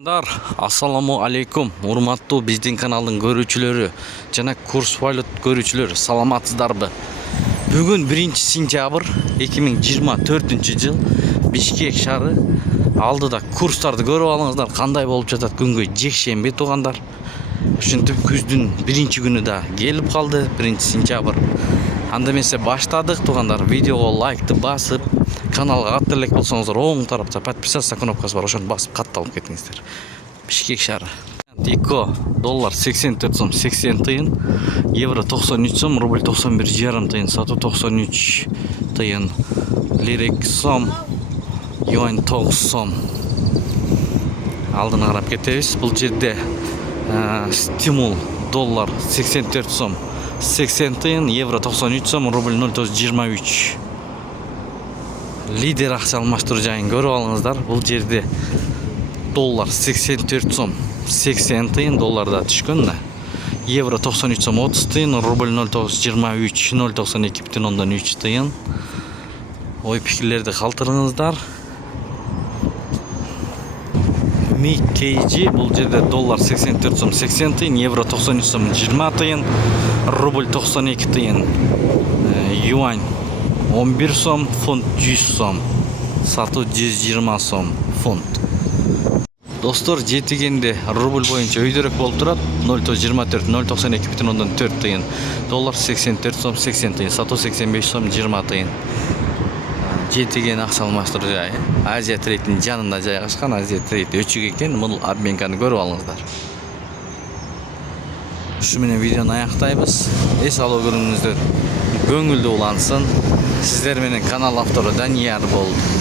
Ассаламу алейкум, урматтуу биздин каналдын көрүүчүлөрү жана курс валют көрүүчүлөр, саламатсыздарбы? Бүгүн 1-сентябрь 2024-жыл Бишкек шаары алдыда курстарды көрүп алыңыздар, кандай болуп жатат. Күнгө жекшемби туугандар. Ушинтип күздүн 1-күнү да келип калды, 1-сентябрь. Анда эмесе баштадык туугандар. Видеого лайкты басып, каналга катты элек болсоңуздар, оң тарапта подписаться кнопкасы бар, ошону басып катталып кетиңиздер. Бишкек шаары. Тико доллар 84 сом 80 тыйын, евро 93 сом, рубль 91,5 тыйын, сатуу 93 тыйын, лирик сом, юань 9 сом. Алдына карап кетебиз. Бул жерде стимул доллар 84 сом 80 тыйын, евро 93 сом, рубль 0,923. Лидер акча алмаштыруу жайын көрүп алыңыздар. Бул жерде доллар 84 сом 80 тыйын долларда түшкөн да. Евро 93 сом 30 тыйын, рубль 0,923, 0,92,3 тыйын. Ой пикирлерди калтырыңыздар. МКЖ бул жерде доллар 84 сом 80 тыйын, евро 93 сом 20 тыйын, рубль 92 тыйын, юань 11 сом, фунт 100 сом, сатуу 120 сом фунт. Достор, жетигенде рубль боюнча өйдөрөк болуп турат. 0,24, 0,92,4 тыйын, доллар 84 сом 80 тыйын, сатуу 85 сом 20 тыйын. Жетиген акча алмаштыруу жайы Азия трейдтин жанында жайгашкан. Азия трейд өчүк экен. Бул обменканы көрүп алыңыздар. Ушу менен видеону аяктайбыз. Эс алуу күнүңүздөр көңүлдүү улансын. Сиздер менен канал автору Данияр болду.